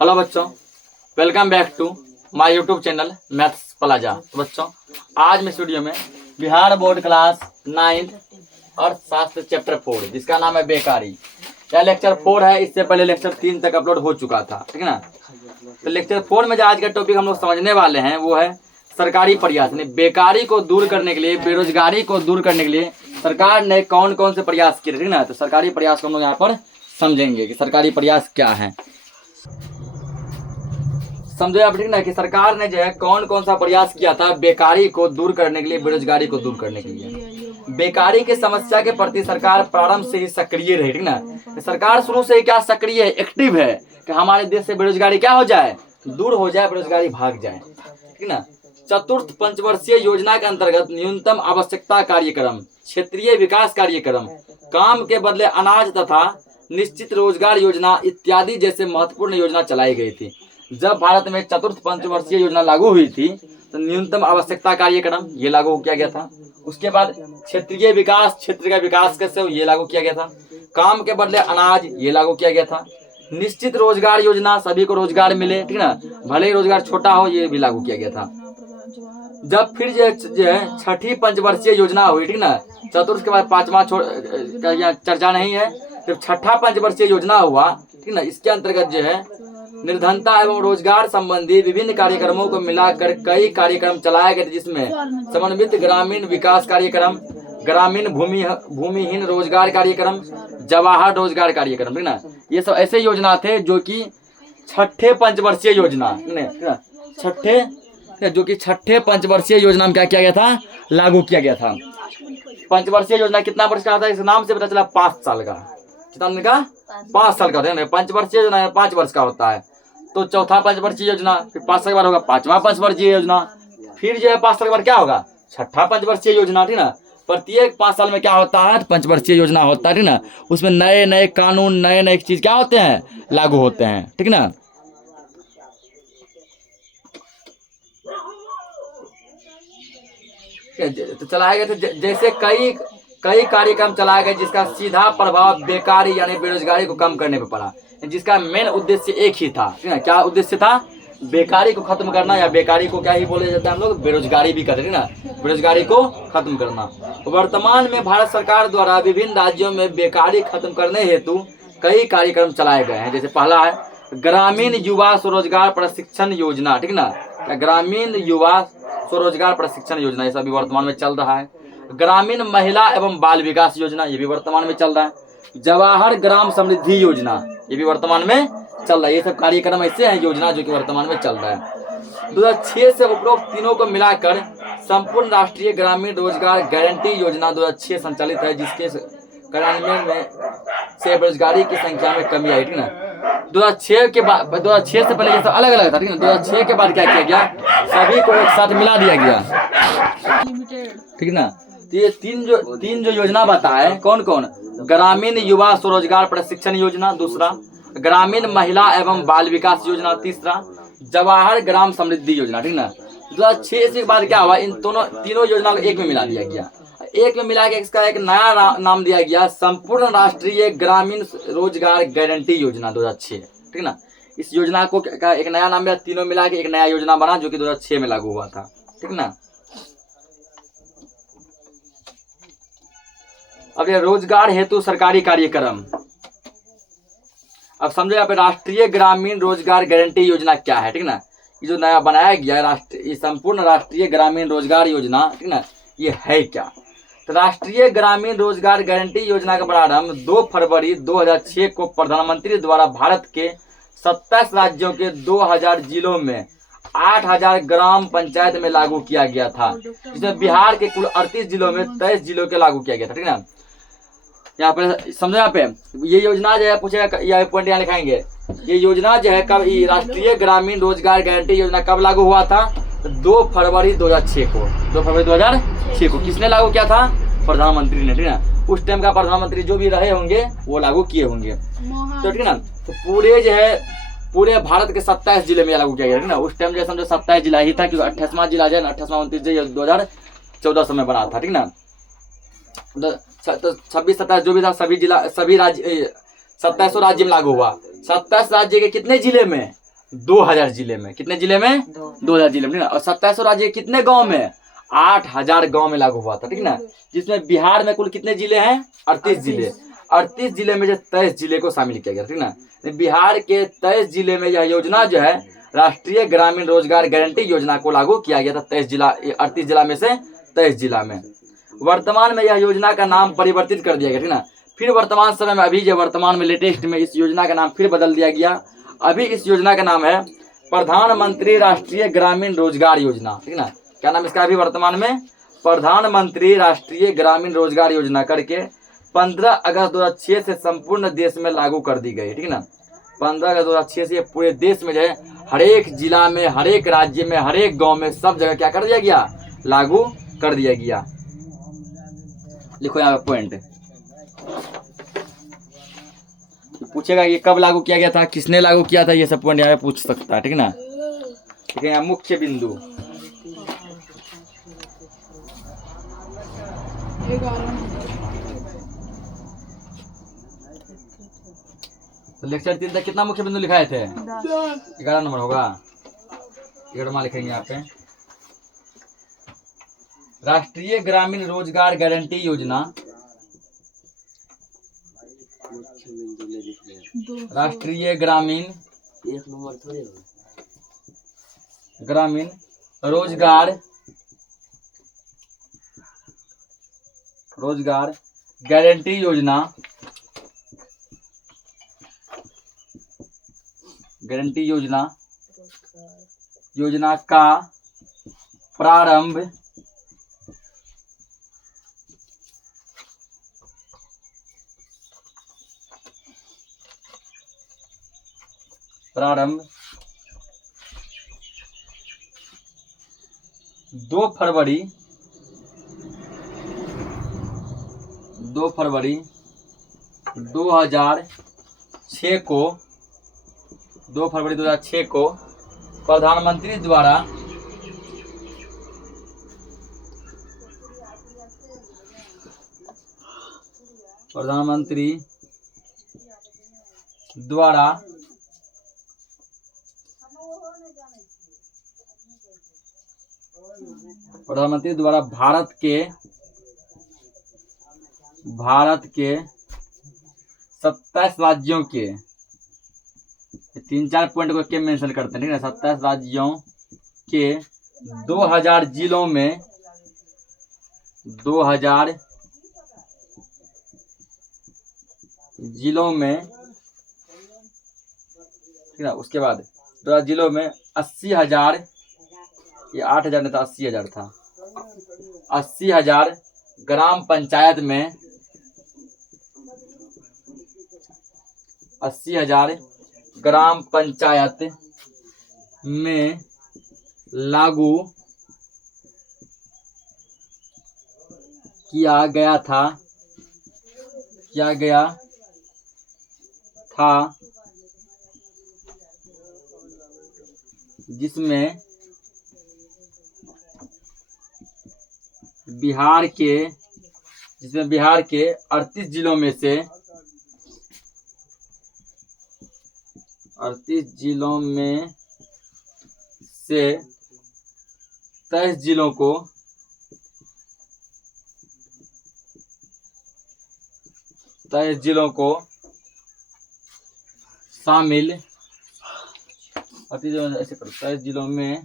Hello बच्चों, welcome back to my YouTube channel maths plaza. बच्चों, आज मैं स्टूडियो में बिहार बोर्ड क्लास 9 और शास्त्र चैप्टर 4 जिसका नाम है बेकारी। यह लेक्चर 4 है। इससे पहले लेक्चर 3 तक अपलोड हो चुका था, ठीक है ना। तो लेक्चर 4 में जो आज का टॉपिक हम लोग समझने वाले हैं वो है सरकारी प्रयास। यानी बेकारी को दूर करने के लिए, बेरोजगारी को दूर करने के लिए सरकार ने कौन कौन से प्रयास किए, ठीक है ना। तो सरकारी प्रयास को हम लोग यहाँ पर समझेंगे कि सरकारी प्रयास क्या है। समझो आप, ठीक ना, कि सरकार ने जो है कौन कौन सा प्रयास किया था बेकारी को दूर करने के लिए, बेरोजगारी को दूर करने के लिए। बेकारी की समस्या के प्रति सरकार प्रारंभ से ही सक्रिय रही, ठीक ना। सरकार शुरू से ही क्या सक्रिय है, एक्टिव है कि हमारे देश से बेरोजगारी क्या हो जाए, दूर हो जाए, बेरोजगारी भाग जाए, ठीक ना। चतुर्थ पंचवर्षीय योजना के अंतर्गत न्यूनतम आवश्यकता कार्यक्रम, क्षेत्रीय विकास कार्यक्रम, काम के बदले अनाज तथा निश्चित रोजगार योजना इत्यादि जैसे महत्वपूर्ण योजना चलाई गई थी। जब भारत में चतुर्थ पंचवर्षीय योजना लागू हुई थी तो न्यूनतम आवश्यकता कार्यक्रम ये लागू किया गया था। उसके बाद क्षेत्रीय विकास, क्षेत्र का विकास कैसे हो ये लागू किया गया था। काम के बदले अनाज ये लागू किया गया था। निश्चित रोजगार योजना, सभी को रोजगार मिले, ठीक ना, भले ही रोजगार छोटा हो, ये भी लागू किया गया था। जब फिर जो है छठी पंचवर्षीय योजना हुई, ठीक ना, चतुर्थ के बाद पांचवा चर्चा नहीं है, जब छठा पंचवर्षीय योजना हुआ, ठीक ना, इसके अंतर्गत जो है निर्धनता एवं रोजगार संबंधी विभिन्न कार्यक्रमों को मिलाकर कई कार्यक्रम चलाए गए, जिसमें समन्वित ग्रामीण विकास कार्यक्रम, ग्रामीण भूमिहीन रोजगार कार्यक्रम, जवाहर रोजगार कार्यक्रम, ठीक ना। ये सब ऐसे योजना थे जो कि छठे पंचवर्षीय योजना, छठे पंचवर्षीय योजना में क्या किया गया था, लागू किया गया था। पंचवर्षीय योजना कितना वर्ष का होता है, इस नाम से पता चला 5 साल का। कितना का, 5 साल का होता है। पंचवर्षीय योजना 5 वर्ष का होता है। तो चौथा पंचवर्षीय योजना, फिर 5 साल के बाद होगा पांचवा पंचवर्षीय योजना, फिर जो है 5 साल के बाद क्या होगा, छठा पंचवर्षीय योजना, ठीक ना। प्रत्येक 5 साल में क्या होता है, पंचवर्षीय योजना होता है, ठीक ना। उसमें नए नए कानून, नए नए चीज क्या होते हैं, लागू होते हैं, ठीक ना। तो चलाए गए थे जैसे कई कार्यक्रम चलाए गए जिसका सीधा प्रभाव बेकारी यानी बेरोजगारी को कम करने पर पड़ा, जिसका मेन उद्देश्य एक ही था, ठीक ना। क्या उद्देश्य था, बेकारी को खत्म करना, या बेकारी को क्या ही बोले जाता है हम लोग, बेरोजगारी भी कहते हैं ना, बेरोजगारी को खत्म करना। वर्तमान में भारत सरकार द्वारा विभिन्न राज्यों में बेकारी खत्म करने हेतु कई कार्यक्रम चलाए गए हैं। जैसे पहला है ग्रामीण युवा स्वरोजगार प्रशिक्षण योजना, ठीक ना। ग्रामीण युवा स्वरोजगार प्रशिक्षण योजना ये अभी वर्तमान में चल रहा है। ग्रामीण महिला एवं बाल विकास योजना ये भी वर्तमान में चल रहा है। जवाहर ग्राम समृद्धि योजना ये भी वर्तमान में चल रहा है। ये सब कार्यक्रम ऐसे हैं, योजना जो कि वर्तमान में चल रहा है। 2006 से उपरोक्त तीनों को मिलाकर संपूर्ण राष्ट्रीय ग्रामीण रोजगार गारंटी योजना 2006 संचालित है, जिसके कार्यान्वयन में से बेरोजगारी की संख्या में कमी आई, ठीक ना। 2006 के बाद, 2006 से पहले ये सब अलग अलग था, ठीक ना। 2006 के बाद क्या किया गया, सभी को एक साथ मिला दिया गया, ठीक ना। तो ये तीन जो योजना बताए, कौन कौन, ग्रामीण युवा स्वरोजगार प्रशिक्षण योजना दूसरा, ग्रामीण महिला एवं बाल विकास योजना तीसरा, जवाहर ग्राम समृद्धि योजना, ठीक ना। 2006 के बाद क्या हुआ, इन तीनों योजना को एक में मिला दिया गया। एक में मिला के इसका एक नया नाम दिया गया, संपूर्ण राष्ट्रीय ग्रामीण रोजगार गारंटी योजना 2006, ठीक ना। इस योजना को एक नया नाम दिया, तीनों मिला के एक नया योजना बना जो कि 2006 में लागू हुआ था, ठीक ना। अब ये रोजगार हेतु सरकारी कार्यक्रम, अब समझो यहाँ पे राष्ट्रीय ग्रामीण रोजगार गारंटी योजना क्या है, ठीक ना। ये जो नया बनाया गया राष्ट्रीय, संपूर्ण राष्ट्रीय ग्रामीण रोजगार योजना, ठीक ना, ये है क्या। तो राष्ट्रीय ग्रामीण रोजगार गारंटी योजना का प्रारंभ 2 फरवरी 2006 को प्रधानमंत्री द्वारा भारत के 27 राज्यों के 2000 जिलों में 8000 ग्राम पंचायत में लागू किया गया था, जिसमें बिहार के कुल 38 जिलों में 23 जिलों के लागू किया गया था, ठीक ना। यहाँ पे समझो, यहाँ पे ये योजना जो है पूछेगा, यह पॉइंट यहाँ लिखाएंगे, ये योजना जो है कब, राष्ट्रीय ग्रामीण रोजगार गारंटी योजना कब लागू हुआ था, 2 फरवरी 2006 को। 2 फरवरी 2006 को किसने लागू किया था, प्रधानमंत्री ने, ठीक ना। उस टाइम का प्रधानमंत्री जो भी रहे होंगे वो लागू किए होंगे, तो ठीक ना। तो पूरे जो है पूरे भारत के 27 जिले में लागू किया गया, ठीक ना। उस टाइम जो समझो 27 जिला ही था, क्योंकि 28वां जिला जो है 28वां 29 जो 2014 में बना था, ठीक ना। तो 26-27 जो भी था सभी जिला, सभी राज्य 27 राज्य में लागू हुआ। 27 राज्य के कितने जिले में, 2000 जिले में। कितने जिले में? 2000 जिले में, ठीक ना। और 2700 राज्य कितने गांव में? 8000 गांव में लागू हुआ था, ठीक ना। जिसमें बिहार में कुल कितने जिले हैं? 38 जिले। 38 जिले में जो 23 जिले को शामिल किया गया, ठीक ना। बिहार के 23 जिले में यह योजना जो है राष्ट्रीय ग्रामीण रोजगार गारंटी योजना को लागू किया गया था। 38 जिला में से 23 जिला में। वर्तमान में यह योजना का नाम परिवर्तित कर दिया गया, ठीक ना। फिर वर्तमान समय में, अभी जो वर्तमान में लेटेस्ट में इस योजना का नाम फिर बदल दिया गया। अभी इस योजना का नाम है प्रधानमंत्री राष्ट्रीय ग्रामीण रोजगार योजना, ठीक ना। क्या नाम इसका अभी वर्तमान में? प्रधानमंत्री राष्ट्रीय ग्रामीण रोजगार योजना करके 15 अगस्त 2006 से संपूर्ण देश में लागू कर दी गई, ठीक ना। 15 अगस्त 2006 से पूरे देश में जो है हर एक जिला में, हर एक राज्य में, हर एक गांव में, सब जगह क्या कर दिया गया? लागू कर दिया गया। लिखो यहाँ पे पॉइंट। पूछेगा कि कब लागू किया गया था, किसने लागू किया था, ये सब पॉइंट यहाँ पे पूछ सकता है, ठीक ना। ठीक है, यहाँ मुख्य बिंदु। तो लेक्चर 3 तक कितना मुख्य बिंदु लिखाए थे? 11 नंबर होगा। 11वां लिखेंगे यहाँ पे। राष्ट्रीय ग्रामीण रोजगार गारंटी योजना, राष्ट्रीय ग्रामीण रोजगार गारंटी योजना का प्रारंभ प्रारंभ 2 फरवरी 2006 को 2 फरवरी 2006 को प्रधानमंत्री द्वारा भारत के 27 राज्यों के 3-4 पॉइंट को क्या मेंशन करते हैं, ठीक है। 27 राज्यों के 2000 जिलों में 2000 जिलों में, ठीक है। उसके बाद 2000 जिलों में 80,000, ये 8,000 नहीं था, 80,000 था। 80,000 ग्राम पंचायत में 80,000 ग्राम पंचायत में लागू किया गया था जिसमें बिहार के 38 जिलों में से 23 जिलों को शामिल, 23 जिलों में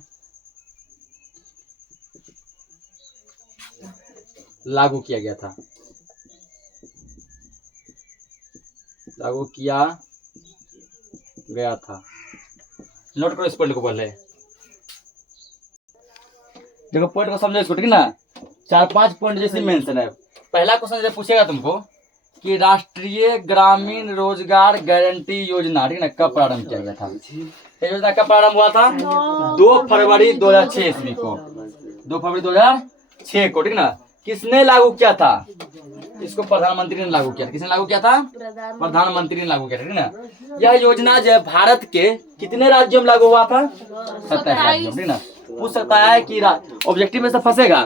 लागू किया गया था। नोट करो इस पॉइंट को पहले। देखो पॉइंट को समझो इसको, ठीक ना। 4-5 पॉइंट जैसे मेंशन है। पहला क्वेश्चन जब पूछेगा तुमको कि राष्ट्रीय ग्रामीण रोजगार गारंटी योजना, ठीक ना, कब प्रारंभ किया गया था? ये योजना कब प्रारंभ हुआ था? 2 फरवरी 2006 ईस्वी को। 2 फरवरी 2006 को, ठीक ना। किसने लागू किया था? इसको प्रधानमंत्री ने लागू किया था। किसने लागू किया था? प्रधानमंत्री ने लागू किया था, ठीक ना। यह योजना जो है भारत के कितने राज्यों में लागू हुआ था? 27 राज्यों, ठीक ना। पूछ सकता है कि ऑब्जेक्टिव में से फंसेगा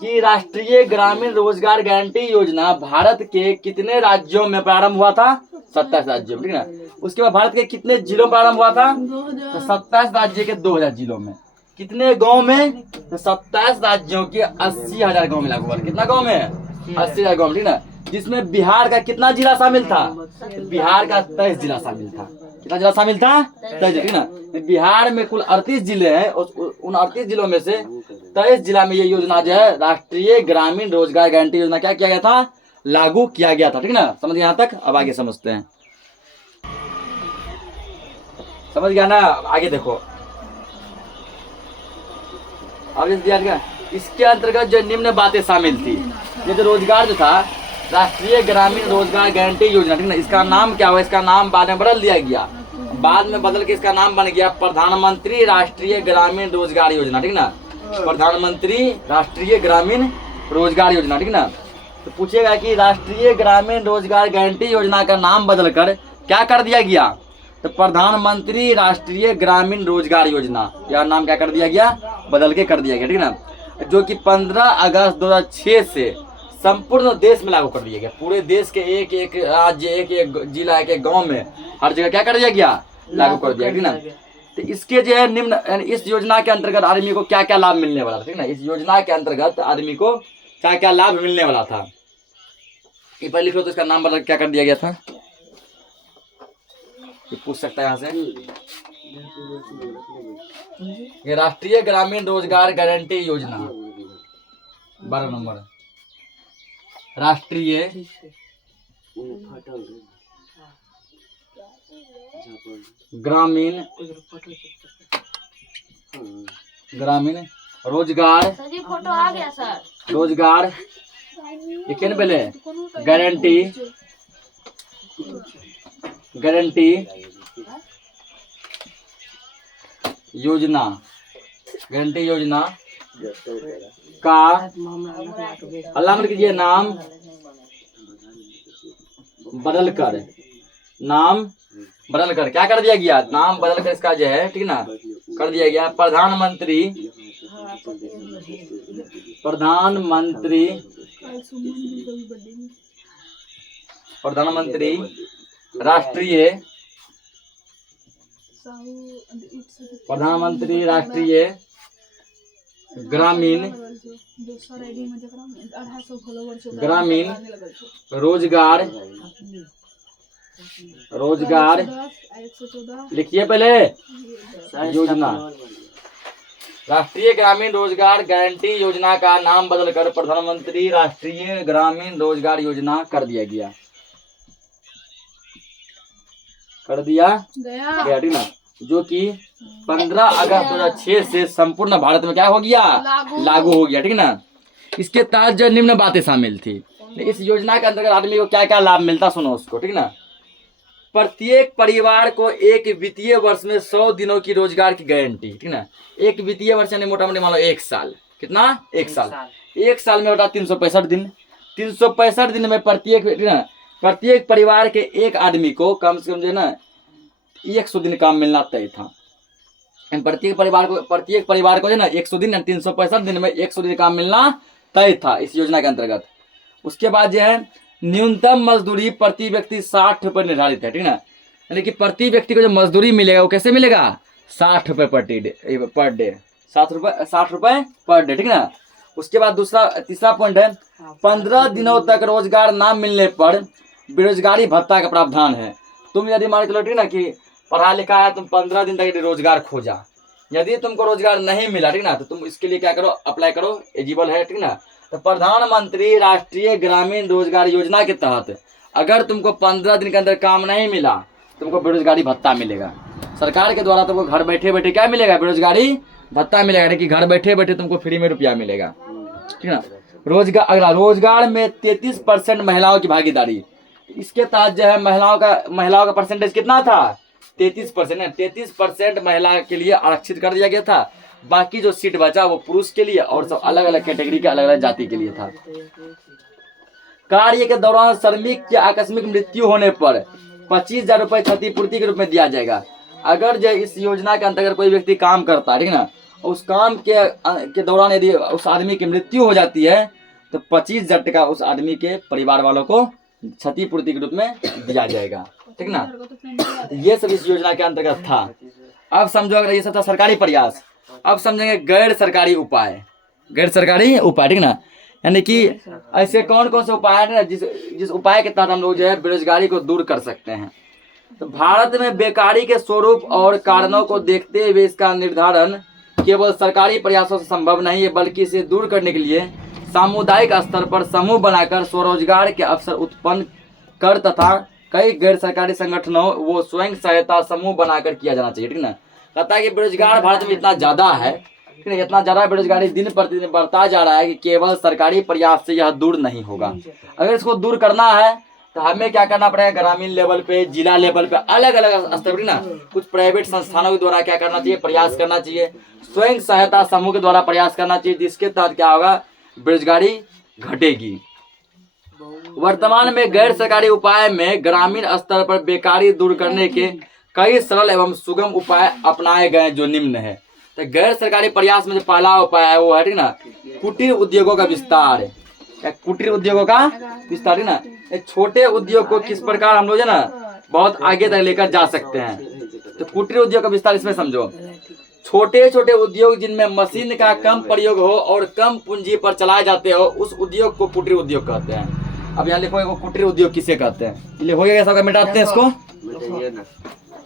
कि राष्ट्रीय ग्रामीण रोजगार गारंटी योजना भारत के कितने राज्यों में प्रारंभ हुआ था? 27 राज्यों में, ठीक ना। उसके बाद भारत के कितने जिलों में प्रारंभ हुआ था? तो 27 राज्य के 2000 जिलों में। कितने गांव में? तो 27 राज्यों के 80,000 गांव में लागू हुआ। कितना गांव में? 80,000 गांव, ठीक ना। जिसमें बिहार का कितना जिला शामिल था? बिहार का 23 जिला शामिल था। कितना जिला शामिल था? 23, ठीक ना। बिहार में कुल 38 जिले हैं, उन 38 जिलों में से 23 जिला में ये योजना जो है राष्ट्रीय ग्रामीण रोजगार गारंटी योजना क्या किया गया था? लागू किया गया था, ठीक ना। समझ यहाँ तक? अब आगे समझते हैं। समझ गया ना? आगे देखो, अब इसके अंतर्गत जो निम्न बातें शामिल थी। ये जो रोजगार जो था राष्ट्रीय ग्रामीण रोजगार गारंटी योजना, ठीक ना, इसका नाम क्या हुआ? इसका नाम बाद में बदल दिया गया। बाद में बदल के इसका नाम बन गया प्रधानमंत्री राष्ट्रीय ग्रामीण रोजगार योजना, ठीक ना। प्रधानमंत्री राष्ट्रीय ग्रामीण रोजगार योजना, ठीक ना। तो पूछेगा कि राष्ट्रीय ग्रामीण रोजगार गारंटी योजना का नाम बदलकर क्या कर दिया गया? तो प्रधानमंत्री राष्ट्रीय ग्रामीण रोजगार योजना, यह नाम क्या कर दिया गया? बदल के कर दिया गया, ठीक ना। जो कि 15 अगस्त 2006 से संपूर्ण देश में लागू कर दिया गया। पूरे देश के एक एक राज्य, एक एक जिला, एक एक गांव में हर जगह क्या कर दिया गया? लागू कर दिया, ठीक ना। तो इसके जो है निम्न, इस योजना के अंतर्गत आदमी को क्या क्या लाभ मिलने वाला था, ठीक ना। इस योजना के अंतर्गत आदमी को क्या क्या लाभ मिलने वाला था, ये पर लिख लो। तो इसका नाम बदल क्या कर दिया गया था? ये पूछ सकता है यहाँ से। ये राष्ट्रीय ग्रामीण रोजगार गारंटी योजना 12 नंबर, राष्ट्रीय ग्रामीण रोजगार फोटो आ गया सर। रोजगार ये क्या पहले गारंटी योजना का अल्लाह कीजिए नाम बदलकर क्या कर दिया गया? नाम बदलकर इसका जो है, ठीक ना, कर दिया गया प्रधानमंत्री राष्ट्रीय ग्रामीण रोजगार लिखिए पहले योजना। राष्ट्रीय ग्रामीण रोजगार गारंटी योजना का नाम बदलकर प्रधानमंत्री राष्ट्रीय ग्रामीण रोजगार योजना कर दिया गया। ठीक ना। जो कि 15 अगस्त 2006 से संपूर्ण भारत में क्या हो गया? लागू हो गया, ठीक ना। इसके तहत जो निम्न बातें शामिल थी। इस योजना के अंतर्गत आदमी को क्या क्या लाभ मिलता, सुनो उसको, ठीक ना। प्रत्येक परिवार को एक वित्तीय वर्ष में 100 दिनों की रोजगार की गारंटी, ठीक ना। एक वित्तीय वर्ष यानी मोटा मोटी मान लो 1 साल। कितना? 1 साल। 1 साल में होता 365 दिन। 365 दिन में प्रत्येक परिवार के एक आदमी को कम से कम जो है ना 100 दिन काम मिलना तय था। प्रत्येक परिवार को जो है ना 100 दिन, 365 दिन में 100 दिन काम मिलना तय था इस योजना के अंतर्गत। उसके बाद जो है न्यूनतम मजदूरी प्रति व्यक्ति 60 रुपये निर्धारित है, ठीक ना। यानी कि प्रति व्यक्ति को जो मजदूरी मिलेगा वो कैसे मिलेगा? 60 रुपये पर डे 60 रुपये पर डे, ठीक ना। उसके बाद तीसरा पॉइंट है 15 दिनों तक रोजगार ना मिलने पर बेरोजगारी भत्ता का प्रावधान है। तुम यदि मान के चलो, ठीक ना, कि पढ़ा लिखा है, तुम 15 दिन तक रोजगार खोजा, यदि तुमको रोजगार नहीं मिला, ठीक ना, तो तुम इसके लिए क्या करो? अप्लाई करो, एलिजिबल है, ठीक ना। तो प्रधानमंत्री राष्ट्रीय ग्रामीण रोजगार योजना के तहत अगर तुमको 15 दिन के अंदर काम नहीं मिला, तुमको बेरोजगारी भत्ता मिलेगा। सरकार के द्वारा तुमको घर बैठे बैठे क्या मिलेगा? बेरोजगारी भत्ता मिलेगा, यानी कि घर बैठे बैठे तुमको फ्री में रुपया मिलेगा, ठीक ना। रोजगार में 33% महिलाओं की भागीदारी। इसके तहत जो है महिलाओं का परसेंटेज कितना था? 33%। 33% महिला के लिए आरक्षित कर दिया गया था। बाकी जो सीट बचा वो पुरुष के लिए और सब अलग अलग कैटेगरी के अलग अलग जाति के लिए था। कार्य के दौरान श्रमिक की आकस्मिक मृत्यु होने पर 25,000 रुपये क्षतिपूर्ति के रूप में दिया जाएगा। अगर जो इस योजना के अंतर्गत कोई व्यक्ति काम करता है, ठीक ना, उस काम के दौरान यदि उस आदमी की मृत्यु हो जाती है तो 25,000 टका उस आदमी के परिवार वालों को क्षतिपूर्ति के रूप में दिया जाएगा। ठीक ना। ये सब इस योजना के अंतर्गत था। अब समझो अगर ये सब था सरकारी प्रयास, अब समझेंगे गैर सरकारी उपाय। गैर सरकारी उपाय, ठीक ना, यानी कि ऐसे कौन कौन से उपाय है जिस जिस उपाय के तहत हम लोग जो है बेरोजगारी को दूर कर सकते हैं। तो भारत में बेकारी के स्वरूप और कारणों को देखते हुए इसका निर्धारण केवल सरकारी प्रयासों से संभव नहीं है, बल्कि इसे दूर करने के लिए सामुदायिक स्तर पर समूह बनाकर स्वरोजगार के अवसर उत्पन्न कर तथा कई गैर सरकारी संगठनों वो स्वयं सहायता समूह बनाकर किया जाना चाहिए, ठीक ना। कहता है कि बेरोजगार भारत में इतना ज्यादा है, ठीक है, इतना ज्यादा बेरोजगारी दिन प्रतिदिन बढ़ता जा रहा है कि केवल सरकारी प्रयास से यह दूर नहीं होगा। अगर इसको दूर करना है तो हमें क्या करना पड़ेगा, ग्रामीण लेवल पे, जिला लेवल पे, अलग अलग स्तर पर ना कुछ प्राइवेट संस्थानों के द्वारा क्या करना चाहिए, प्रयास करना चाहिए, स्वयं सहायता समूह के द्वारा प्रयास करना चाहिए, जिसके तहत क्या होगा, बेरोजगारी घटेगी। वर्तमान में गैर सरकारी उपाय में ग्रामीण स्तर पर बेकारी दूर करने के कई सरल एवं सुगम उपाय अपनाए गए जो निम्न है। तो गैर सरकारी प्रयास में जो पहला उपाय है वो है, ठीक ना, कुटीर उद्योगों का विस्तार। कुटीर उद्योगों का विस्तार, ठीक ना, छोटे उद्योग को किस प्रकार हम लोग है ना बहुत आगे तक लेकर जा सकते हैं। तो कुटीर उद्योग का विस्तार इसमें समझो, छोटे छोटे उद्योग जिनमें मशीन का कम प्रयोग हो और कम पूंजी पर चलाए जाते हो, उस उद्योग को कुटीर उद्योग कहते हैं। अब यहाँ लिखो कुटीर उद्योग किसे कहते हैं, ये हो गया, सब मिटाते हैं इसको,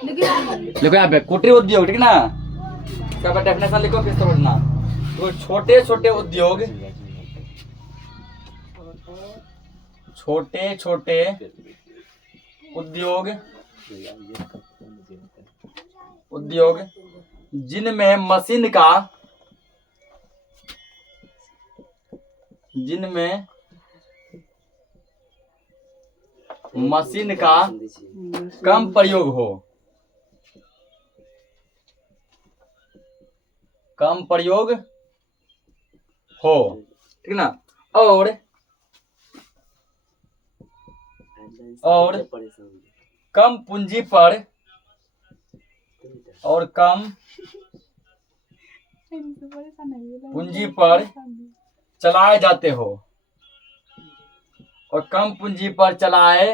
लिखो यहाँ पे कुटीर उद्योग, ठीक ना, इसका डेफिनेशन लिखो फिर समझना। तो छोटे छोटे उद्योग, छोटे छोटे उद्योग जिनमें मशीन का कम प्रयोग हो, ठीक ना, और कम पूंजी पर चलाए जाते हो, और कम पूंजी पर चलाए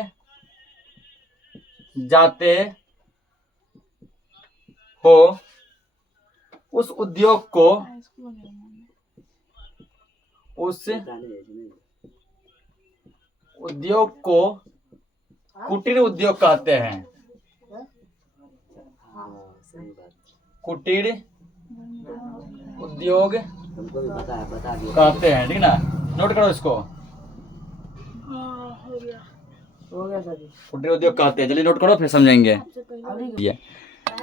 जाते हो, उस उद्योग को कुटीर उद्योग कहते हैं। कुटीर उद्योग कहते हैं, ठीक ना, नोट करो इसको, कुटीर उद्योग कहते हैं, चलिए नोट करो फिर समझेंगे। ये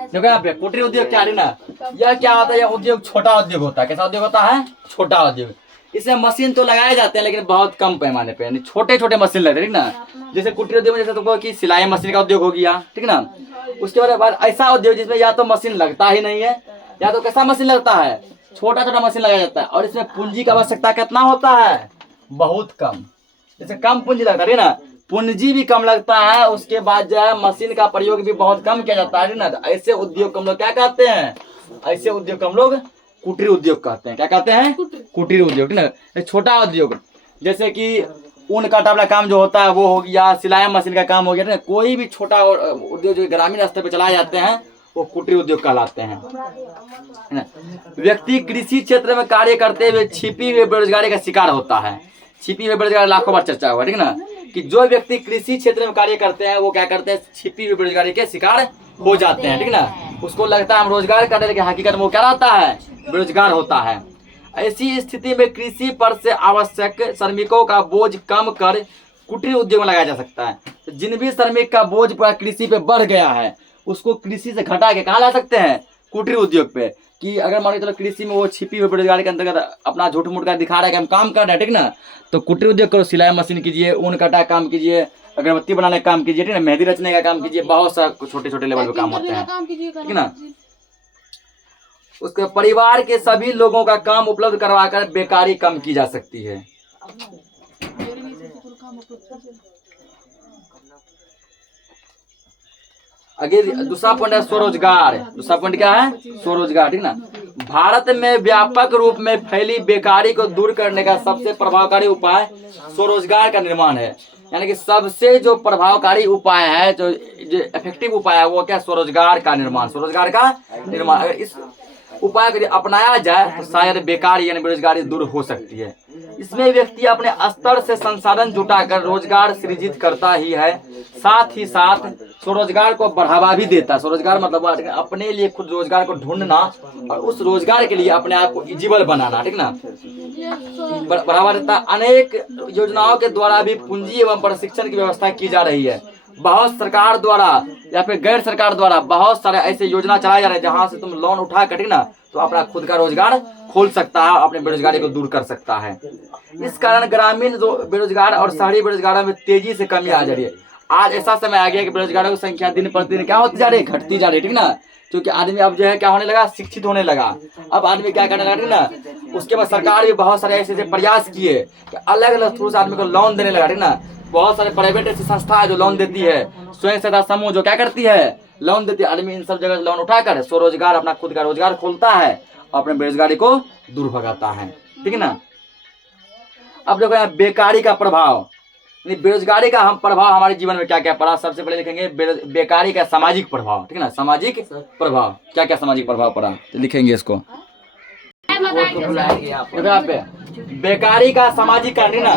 देखो यहाँ पे कुटीर उद्योग क्या है ना, यह क्या होता है, यह उद्योग छोटा उद्योग होता है। कैसा उद्योग होता है, छोटा उद्योग। इसमें मशीन तो लगाए जाते हैं लेकिन बहुत कम पैमाने पे, छोटे छोटे मशीन लगते हैं, ठीक ना। जैसे कुटीर उद्योग में जैसे तुमको कि सिलाई मशीन का उद्योग हो गया, ठीक ना। उसके बाद ऐसा उद्योग जिसमें या तो मशीन लगता ही नहीं है, या तो कैसा मशीन लगता है, छोटा छोटा मशीन लगाया जाता है, और इसमें पूंजी की आवश्यकता कितना होता है, बहुत कम। जैसे कम पूंजी लगता है ना, पूंजी भी कम लगता है, उसके बाद जो है मशीन का प्रयोग भी बहुत कम किया जाता है ना। ऐसे उद्योग को हम लोग क्या कहते हैं, ऐसे उद्योग को हम लोग कुटीर उद्योग कहते हैं। क्या कहते हैं, कुटीर उद्योग, ठीक ना। छोटा उद्योग जैसे कि ऊन काटा वाला काम जो होता है वो हो गया, सिलाई मशीन का काम हो गया, कोई भी छोटा उद्योग जो ग्रामीण स्तर पर चलाए जाते हैं वो कुटीर उद्योग कहलाते हैं। व्यक्ति कृषि क्षेत्र में कार्य करते हुए छिपी हुई बेरोजगारी का शिकार होता है। छिपी हुई बेरोजगारी लाखों बार चर्चा हुआ, ठीक ना, कि जो व्यक्ति कृषि क्षेत्र में कार्य करते हैं वो क्या करते हैं, छिपी हुई बेरोजगारी के शिकार हो जाते हैं, ठीक ना। उसको लगता है हम रोजगार कर रहे हैं, लेकिन हकीकत में वो क्या रहता है, बेरोजगार होता है। ऐसी स्थिति में कृषि पर से आवश्यक श्रमिकों का बोझ कम कर कुटीर उद्योग में लगाया जा सकता है। तो जिन भी श्रमिक का बोझ कृषि पे बढ़ गया है उसको कृषि से घटा के कहाँ ला सकते हैं, कुटीर उद्योग पे। कि अगर मान लो चलो कृषि में वो छिपी हुई बेरोजगारी के अंतर्गत अपना झूठ मूठ का दिखा रहा है कि हम काम कर रहे हैं, ठीक ना, तो कुटीर उद्योग करो, सिलाई मशीन कीजिए, ऊन काटा काम कीजिए, अगरबत्ती बनाने का काम कीजिए, ठीक ना, मेहंदी रचने का काम कीजिए, बहुत सा छोटे छोटे लेवल पे काम होते हैं, ठीक ना। उसके परिवार के सभी लोगों का काम उपलब्ध करवाकर बेकारी कम की जा सकती है। आगे दूसरा पॉइंट है स्वरोजगार। दूसरा पॉइंट क्या है, स्वरोजगार, ठीक ना। भारत में व्यापक रूप में फैली बेकारी को दूर करने का सबसे प्रभावकारी उपाय स्वरोजगार का निर्माण है। यानी कि सबसे जो प्रभावकारी उपाय है, जो इफेक्टिव उपाय है, वो क्या? स्वरोजगार का निर्माण। स्वरोजगार का निर्माण, अगर इस उपाय को यदि अपनाया जाए तो शायद बेकारी यानी बेरोजगारी दूर हो सकती है। इसमें व्यक्ति अपने स्तर से संसाधन जुटाकर रोजगार सृजित करता ही है, साथ ही साथ स्वरोजगार को बढ़ावा भी देता है। स्वरोजगार मतलब अपने लिए खुद रोजगार को ढूंढना और उस रोजगार के लिए अपने आप को इजिबल बनाना, ठीक ना, बढ़ावा देता। अनेक योजनाओं के द्वारा भी पूंजी एवं प्रशिक्षण की व्यवस्था की जा रही है। बहुत सरकार द्वारा या फिर गैर सरकार द्वारा बहुत सारे ऐसे योजना चलाए जा रहे हैं जहां से तुम लोन उठा कर, ठीक ना, तो अपना खुद का रोजगार खोल सकता है, अपने बेरोजगारी को दूर कर सकता है। इस कारण ग्रामीण बेरोजगार और शहरी बेरोजगारों में तेजी से कमी आ जा रही है। आज ऐसा समय आ गया कि बेरोजगारों की संख्या दिन प्रतिदिन क्या होती जा रही है? घटती जा रही है, ठीक ना, क्योंकि आदमी अब जो है क्या होने लगा? शिक्षित होने लगा। अब आदमी क्या करने लगा, ठीक ना। उसके बाद सरकार भी बहुत सारे ऐसे प्रयास किए कि अलग अलग थ्रू से आदमी को लोन देने लगा, ठीक ना। बहुत सारे प्राइवेट ऐसी संस्था है जो लोन देती है, स्वयं सहायता समूह जो क्या करती है? लोन देती है। आदमी इन सब जगह लोन उठाकर स्वरोजगार, अपना खुद का रोजगार खोलता है और अपने बेरोजगारी को दूर भगाता है, ठीक है ना। अब देखो यहाँ बेकारी का प्रभाव, बेरोजगारी का हम प्रभाव हमारे जीवन में क्या क्या पड़ा। सबसे पहले लिखेंगे बेकारी का सामाजिक प्रभाव, ठीक है ना। सामाजिक प्रभाव, क्या क्या सामाजिक प्रभाव पड़ा तो लिखेंगे इसको। यहाँ पे बेकारी का सामाजिक कारण ना,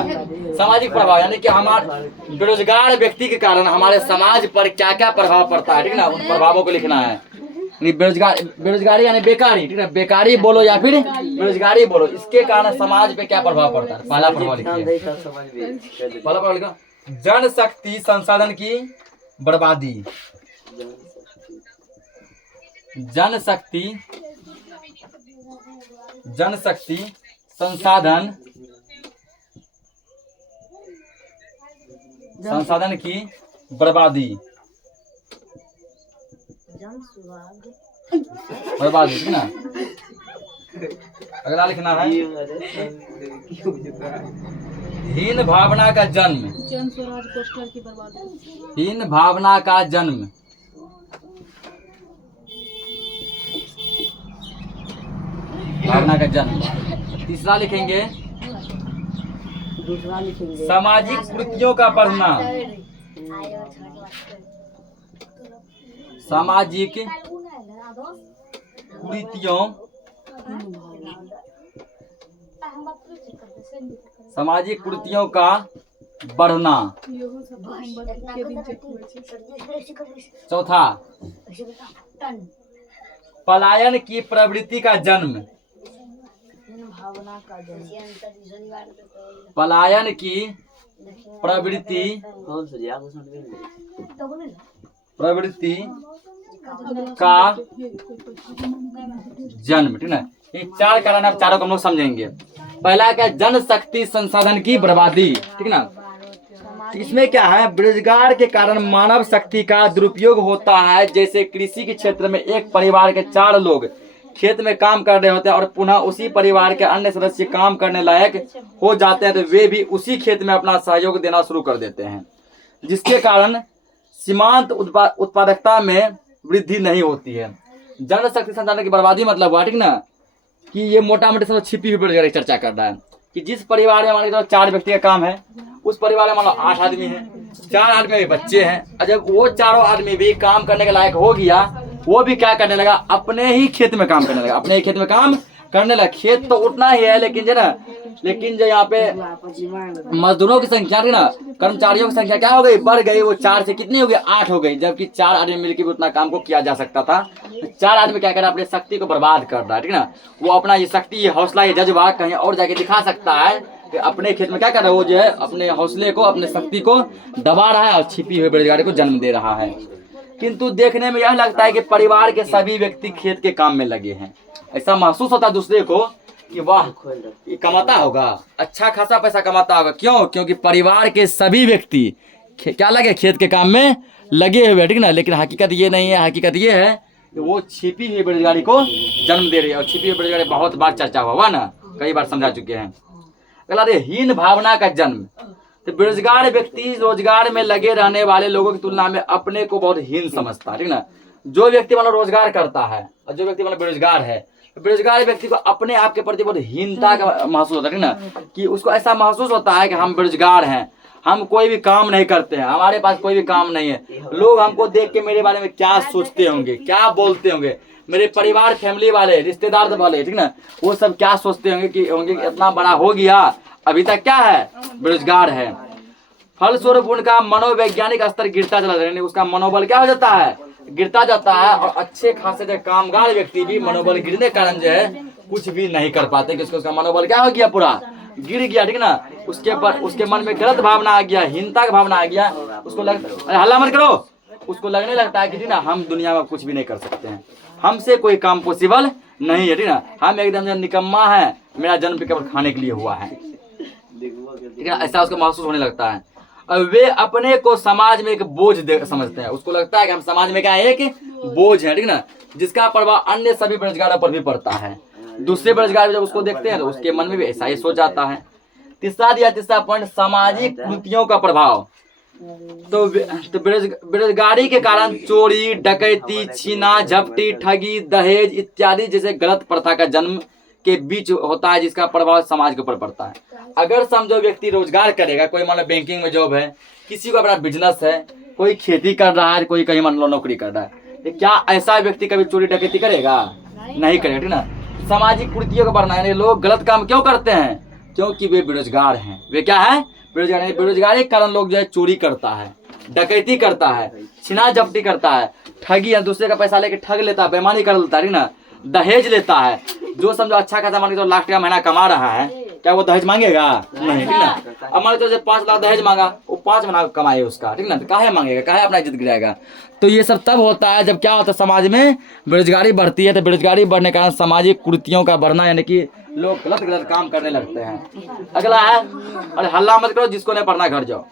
सामाजिक प्रभाव यानी कि हमारे बेरोजगार व्यक्ति के कारण हमारे समाज पर क्या क्या प्रभाव पड़ता है, ठीक ना, उन प्रभावों को लिखना है। बेरोजगारी यानी बेकारी, ठीक है, बेकारी बोलो या फिर बेरोजगारी बोलो, इसके कारण समाज पे क्या प्रभाव पड़ता है। पहला प्रभाव लिखिए, पहला प्रभाव लिखो, जनशक्ति संसाधन की बर्बादी। जनशक्ति संसाधन की बर्बादी, ठीक ना। अगला लिखना है हीन भावना का जन्म। जन स्वराज पोस्टर की बर्बादी। हीन भावना का जन्म, भावना का जन्म। तीसरा लिखेंगे सामाजिक कुरीतियों का बढ़ना। सामाजिक कुरीतियों, सामाजिक कुरीतियों का बढ़ना। चौथा पलायन की प्रवृत्ति का जन्म। पलायन की प्रवृत्ति का जन्म, ठीक है। ये चार कारण आप चारों को हम लोग समझेंगे। पहला क्या? जनशक्ति संसाधन की बर्बादी, ठीक ना। इसमें क्या है? बेरोजगार के कारण मानव शक्ति का दुरुपयोग होता है। जैसे कृषि के क्षेत्र में एक परिवार के 4 लोग खेत में काम कर रहे होते हैं और पुनः उसी परिवार के अन्य सदस्य काम करने लायक हो जाते हैं तो वे भी उसी खेत में अपना सहयोग देना शुरू कर देते हैं, जिसके कारण सीमांत उत्पादकता में वृद्धि नहीं होती है। जनशक्ति संसाधन की बर्बादी मतलब हुआ, ठीक ना, कि ये मोटा मोटी सब छिपी हुई बेरोजगारी की चर्चा कर रहा है कि जिस परिवार में मान लो 4 व्यक्ति का काम है, उस परिवार में मान लो 8 आदमी हैं, 4 आदमी में बच्चे हैं, और जब वो चारों आदमी भी काम करने के लायक हो गया, वो भी क्या करने लगा? अपने ही खेत में काम करने लगा, अपने ही खेत में काम करने लगा। खेत तो उतना ही है, लेकिन जो ना, लेकिन जो यहाँ पे मजदूरों की संख्या थी ना, कर्मचारियों की संख्या क्या हो गई? बढ़ गई। वो 4 से कितनी हो गई? 8 हो गई, जबकि 4 आदमी मिलकर भी उतना काम को किया जा सकता था। 4 आदमी क्या कर रहा है? अपनी शक्ति को बर्बाद कर रहा है, ठीक ना। वो अपना ये शक्ति, ये हौसला, ये जज्बा कहीं और जाके दिखा सकता है कि अपने खेत में क्या कर रहा है, वो जो है अपने हौसले को, अपने शक्ति को दबा रहा है और छिपी हुई बेरोजगारी को जन्म दे रहा है। किंतु देखने में यह लगता है कि परिवार के सभी व्यक्ति खेत के काम में लगे हैं। ऐसा महसूस होता है दूसरे को कि वाह, ये कमाता होगा, अच्छा खासा पैसा कमाता होगा। क्यों? क्योंकि परिवार के सभी व्यक्ति क्या लगे? खेत के काम में लगे हुए, ठीक ना। लेकिन हकीकत ये नहीं है। हकीकत ये है कि वो छिपी हुई बेरोजगारी को जन्म दे रही है, और छिपी हुई बेरोजगारी बहुत बार चर्चा हुआ ना, कई बार समझा चुके हैं। अगला हीन भावना का जन्म। तो बेरोजगार व्यक्ति रोजगार में लगे रहने वाले लोगों की तुलना में अपने को बहुत हीन समझता है, ठीक ना। जो व्यक्ति मतलब रोजगार करता है और जो व्यक्ति मतलब बेरोजगार है, बेरोजगार व्यक्ति को अपने आप के प्रति बहुत हीनता का महसूस होता है, ठीक ना, कि उसको ऐसा महसूस होता है कि हम बेरोजगार हैं, हम कोई भी काम नहीं करते हैं, हमारे पास कोई भी काम नहीं है। लोग हमको देख के मेरे बारे में क्या सोचते होंगे, क्या बोलते होंगे, मेरे परिवार फैमिली वाले रिश्तेदार वाले, ठीक ना, वो सब क्या सोचते होंगे कि इतना बड़ा हो गया अभी तक क्या है, बेरोजगार है। फलस्वरूप उनका मनोवैज्ञानिक स्तर गिरता चला जाता है, उसका मनोबल क्या हो जाता है, गिरता जाता है। और अच्छे खासे जो कामगार व्यक्ति भी मनोबल गिरने के कारण जो है कुछ भी नहीं कर पाते, क्योंकि उसका मनोबल क्या हो गया, पूरा गिर गया, ठीक ना। उसके मन में गलत भावना आ गया, हीनता का भावना आ गया, उसको अरे हल्ला मत करो, उसको लगने लगता है कि ठीक ना हम दुनिया में कुछ भी नहीं कर सकते हैं, हमसे कोई काम पॉसिबल नहीं है, ठीक ना, हम एकदम निकम्मा है, मेरा जन्म केवल खाने के लिए हुआ है, ठीक है, ऐसा उसको महसूस होने लगता है। और वे अपने को समाज में एक बोझ समझते हैं, उसको लगता है कि हम समाज में क्या है, एक बोझ है, ठीक ना, जिसका प्रभाव अन्य सभी बेरोजगारों पर भी पड़ता है। दूसरे बेरोजगार जब उसको देखते हैं तो उसके मन में भी ऐसा ही सोच आता है। तीसरा पॉइंट, सामाजिक कुरीतियों का प्रभाव। तो बेरोजगारी के कारण चोरी, डकैती, छीना झपटी, ठगी, दहेज इत्यादि जैसे गलत प्रथा का जन्म के बीच होता है, जिसका प्रभाव समाज के ऊपर पड़ता है। अगर समझो व्यक्ति रोजगार करेगा, कोई मान लो बैंकिंग में जॉब है, किसी को अपना बिजनेस है, कोई खेती कर रहा है, कोई कहीं मान लो नौकरी कर रहा है, तो क्या ऐसा व्यक्ति कभी चोरी डकैती करेगा, नहीं करेगा, ठीक ना। सामाजिक कुरीतियों का बढ़ना है, लोग गलत काम क्यों करते हैं, क्योंकि वे बेरोजगार हैं। वे क्या है, बेरोजगार। बेरोजगारी के कारण लोग जो है चोरी करता है, डकैती करता है, छीना झपटी करता है, ठगी या दूसरे का पैसा लेके ठग लेता है, बेईमानी कर लेता है, ठीक ना, दहेज लेता है। जो समझो अच्छा खासा मान के तो लाख रुपया महीना कमा रहा है, क्या वो दहेज मांगेगा, नहीं, ठीक ना। अब मान लो 5 लाख दहेज मांगा, वो 5 महीना कमाए उसका, ठीक ना, तो काहे मांगेगा, काहे अपना इज्जत गिराएगा। तो ये सब तब होता है जब क्या होता है, समाज में बेरोजगारी बढ़ती है। तो बेरोजगारी बढ़ने के कारण सामाजिक कुरीतियों का बढ़ना, यानी कि लोग गलत गलत काम करने लगते हैं। अगला है, अरे हल्ला मत करो, जिसको नहीं पढ़ना घर जाओ।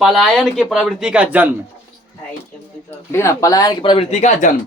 पलायन की प्रवृत्ति का जन्म, ठीक है ना, पलायन की प्रवृत्ति का जन्म।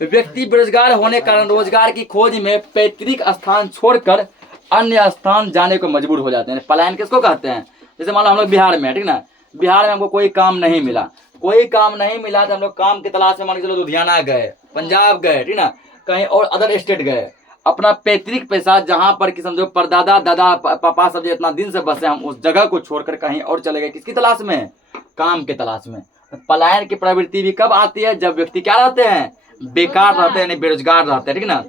व्यक्ति बेरोजगार होने के कारण रोजगार की खोज में पैतृक स्थान छोड़कर अन्य स्थान जाने को मजबूर हो जाते हैं। पलायन किसको कहते हैं, जैसे मान लो हम लोग बिहार में, ठीक ना, बिहार में हमको कोई काम नहीं मिला, कोई काम नहीं मिला तो हम लोग काम की तलाश में मान के चलो लुधियाना गए, पंजाब गए, ठीक ना, कहीं और अदर स्टेट गए। अपना पैतृक पैसा जहाँ पर कि समझो परदादा दादा पापा सब जो इतना दिन से बसे, हम उस जगह को छोड़कर कहीं और चले गए, किसकी तलाश में, काम के तलाश में। पलायन की प्रवृत्ति भी कब आती है, जब व्यक्ति क्या रहते हैं, बेकार रहते हैं, यानी बेरोजगार रहते हैं, ठीक ना,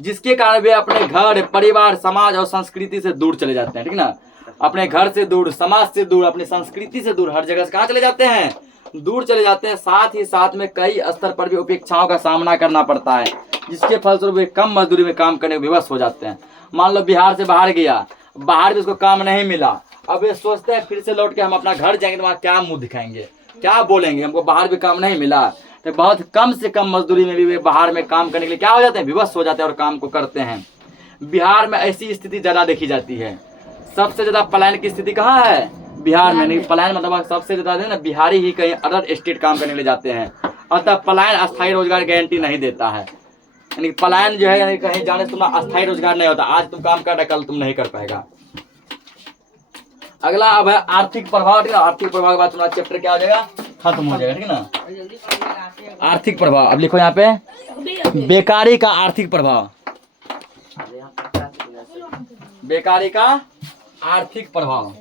जिसके कारण वे अपने घर, परिवार, समाज और संस्कृति से दूर चले जाते हैं, ठीक ना, अपने घर से दूर, समाज से दूर, अपनी संस्कृति से दूर, हर जगह से कहाँ चले जाते हैं, दूर चले जाते हैं। साथ ही साथ में कई स्तर पर भी उपेक्षाओं का सामना करना पड़ता है, जिसके फलस्वरूप वे कम मजदूरी में काम करने को विवश हो जाते हैं। मान लो बिहार से बाहर गया, बाहर भी उसको काम नहीं मिला, अब वे सोचते हैं फिर से लौट के हम अपना घर जाएंगे तो वहाँ क्या मुंह दिखाएंगे, क्या बोलेंगे, हमको बाहर भी काम नहीं मिला। तो बहुत कम से कम मजदूरी में भी वे बाहर में काम करने के लिए क्या हो जाते हैं, विवश हो जाते हैं और काम को करते हैं। बिहार में ऐसी स्थिति ज्यादा देखी जाती है। सबसे ज्यादा पलायन की स्थिति कहाँ है, बिहार में। नहीं, पलायन मतलब सबसे ज्यादा ना बिहारी ही कहीं अदर स्टेट काम करने के लिए जाते हैं। अतः पलायन अस्थायी रोजगार गारंटी नहीं देता है, यानी पलायन जो है, यानी कहीं जाने से तुम्हारा अस्थायी रोजगार नहीं होता, आज तुम काम कर रहे कल तुम नहीं कर पाएगा। अगला अब है आर्थिक प्रभाव, ठीक है। आर्थिक प्रभाव के बाद तुम्हारा चैप्टर क्या हो जाएगा, खत्म हो जाएगा, ठीक है ना। आर्थिक प्रभाव अब लिखो यहाँ पे, बेकारी का आर्थिक प्रभाव, बेकारी का आर्थिक प्रभाव,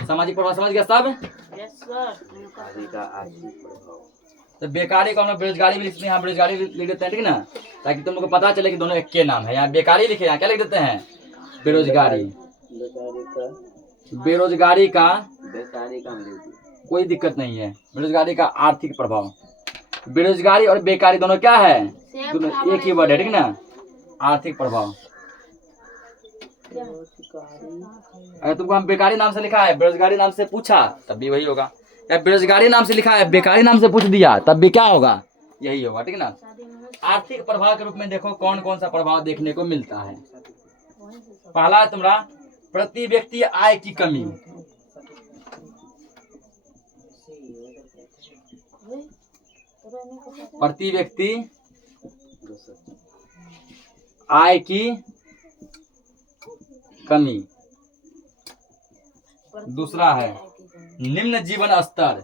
सामाजिक प्रभाव समझ गया सब। तो बेकारी को हम लोग बेरोजगारी भी लिखते हैं, यहाँ बेरोजगारी लिख देते हैं, ठीक है ना, ताकि तुम लोग को पता चले कि दोनों एक के नाम है। यहाँ बेकारी लिखे, यहाँ क्या लिख देते हैं, बेरोजगारी। बेरोजगारी का कोई दिक्कत नहीं है। बेरोजगारी का आर्थिक प्रभाव, बेरोजगारी और बेकारी दोनों क्या है, दोनों एक ही वर्ड है, ठीक ना। आर्थिक प्रभाव, अगर तुमको हम बेकारी नाम से लिखा है, बेरोजगारी नाम से पूछा तब भी वही होगा, या बेरोजगारी नाम से लिखा है, बेकारी नाम से पूछ दिया तब भी क्या होगा, यही होगा, ठीक है ना। आर्थिक प्रभाव के रूप में देखो कौन कौन सा प्रभाव देखने को मिलता है। पहला है तुम्हारा प्रति व्यक्ति आय की कमी, प्रति व्यक्ति आय की कमी। दूसरा है निम्न जीवन स्तर,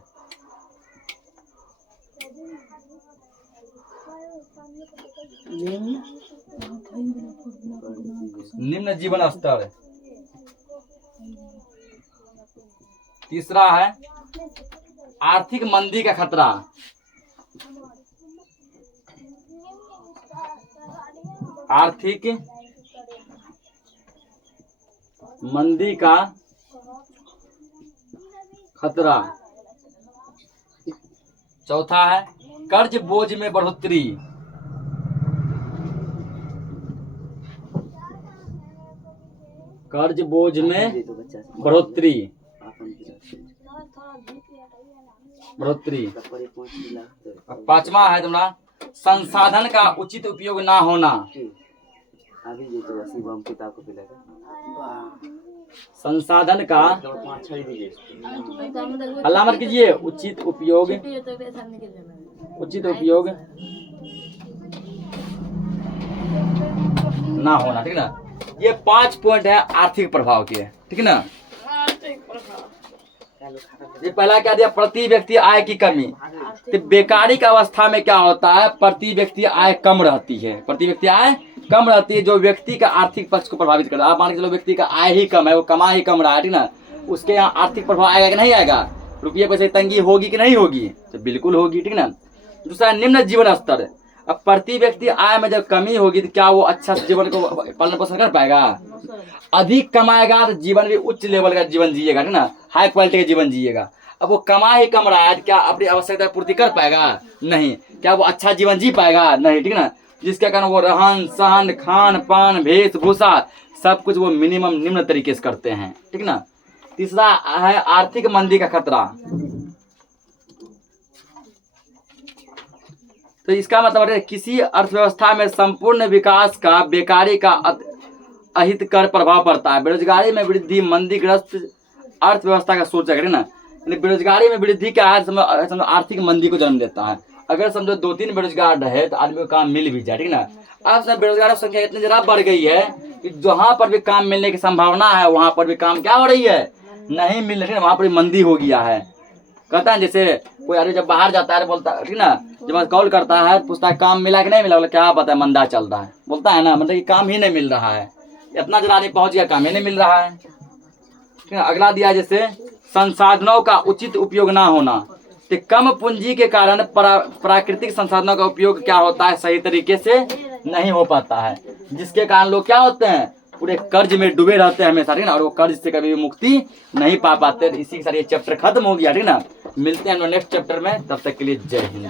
निम्न जीवन स्तर। तीसरा है आर्थिक मंदी का खतरा। आर्थिक मंदी का खतरा। चौथा है कर्ज बोझ में बढ़ोतरी। कर्ज बोझ में बढ़ोतरी। पांचवा है तुम्हारा संसाधन का उचित उपयोग ना होना। संसाधन का हल्ला मत कीजिए। उचित उपयोग, उचित उपयोग ना होना, ठीक है ना। ये 5 पॉइंट है आर्थिक प्रभाव के, ठीक है ना। ये पहला क्या दिया, प्रति व्यक्ति आय की कमी। तो बेकारी की अवस्था में क्या होता है, प्रति व्यक्ति आय कम रहती है। प्रति व्यक्ति आय कम रहती है, जो व्यक्ति का आर्थिक पक्ष को प्रभावित करता है। आप मान के चलो व्यक्ति का आय ही कम है, वो कमा ही कम रहा है, ठीक ना, उसके यहाँ आर्थिक प्रभाव आएगा कि नहीं आएगा, रुपये पैसे की तंगी होगी कि नहीं होगी, तो बिल्कुल होगी, ठीक ना। दूसरा निम्न जीवन स्तर। अब प्रति व्यक्ति आय में जब कमी होगी तो क्या वो अच्छा जीवन को पालन पोषण कर पाएगा। अधिक कमाएगा तो जीवन भी उच्च लेवल का जीवन जिएगा, ठीक ना, हाई क्वालिटी का जीवन जिएगा। अब वो कमा ही कम रहा है, क्या अपनी आवश्यकता पूर्ति कर पाएगा, नहीं। क्या वो अच्छा जीवन जी पाएगा, नहीं, ठीक ना। जिसके कारण वो रहन सहन, खान पान, वेशभूषा सब कुछ वो मिनिमम निम्न तरीके से करते हैं, ठीक ना। तीसरा है आर्थिक मंदी का खतरा। तो इसका मतलब है किसी अर्थव्यवस्था में संपूर्ण विकास का बेकारी का अहितकर प्रभाव पड़ता है। बेरोजगारी में वृद्धि मंदीग्रस्त अर्थव्यवस्था का सूचक है ना। यानी बेरोजगारी में वृद्धि क्या है, समझो आर्थिक मंदी को जन्म देता है। अगर समझो 2-3 बेरोजगार रहे तो आदमी को काम मिल भी जाए, ठीक ना। अब सब बेरोजगारों की संख्या इतनी जरा बढ़ गई है कि जहाँ पर भी काम मिलने की संभावना है वहाँ पर भी काम क्या हो रही है, नहीं मिल रही है, वहाँ पर मंदी हो गया है। कहता है जैसे कोई आदमी जब बाहर जाता है बोलता है, ठीक ना, जब कॉल करता है पूछता है काम मिला कि नहीं मिला, बोला क्या पता है मंदा चल रहा है, बोलता है ना, मतलब कि काम ही नहीं मिल रहा है। इतना जरा आदमी पहुंच गया, काम ही नहीं मिल रहा है, ठीक है। अगला दिया जैसे संसाधनों का उचित उपयोग ना होना। तो कम पूंजी के कारण प्राकृतिक संसाधनों का उपयोग क्या होता है, सही तरीके से नहीं हो पाता है, जिसके कारण लोग क्या होते हैं, पूरे कर्ज में डूबे रहते हैं हमेशा, ठीक ना, और वो कर्ज से कभी भी मुक्ति नहीं पा पाते। इसी के साथ ये चैप्टर खत्म हो गया, ठीक ना। मिलते हैं हम लोग नेक्स्ट चैप्टर में, तब तक के लिए जय हिंद।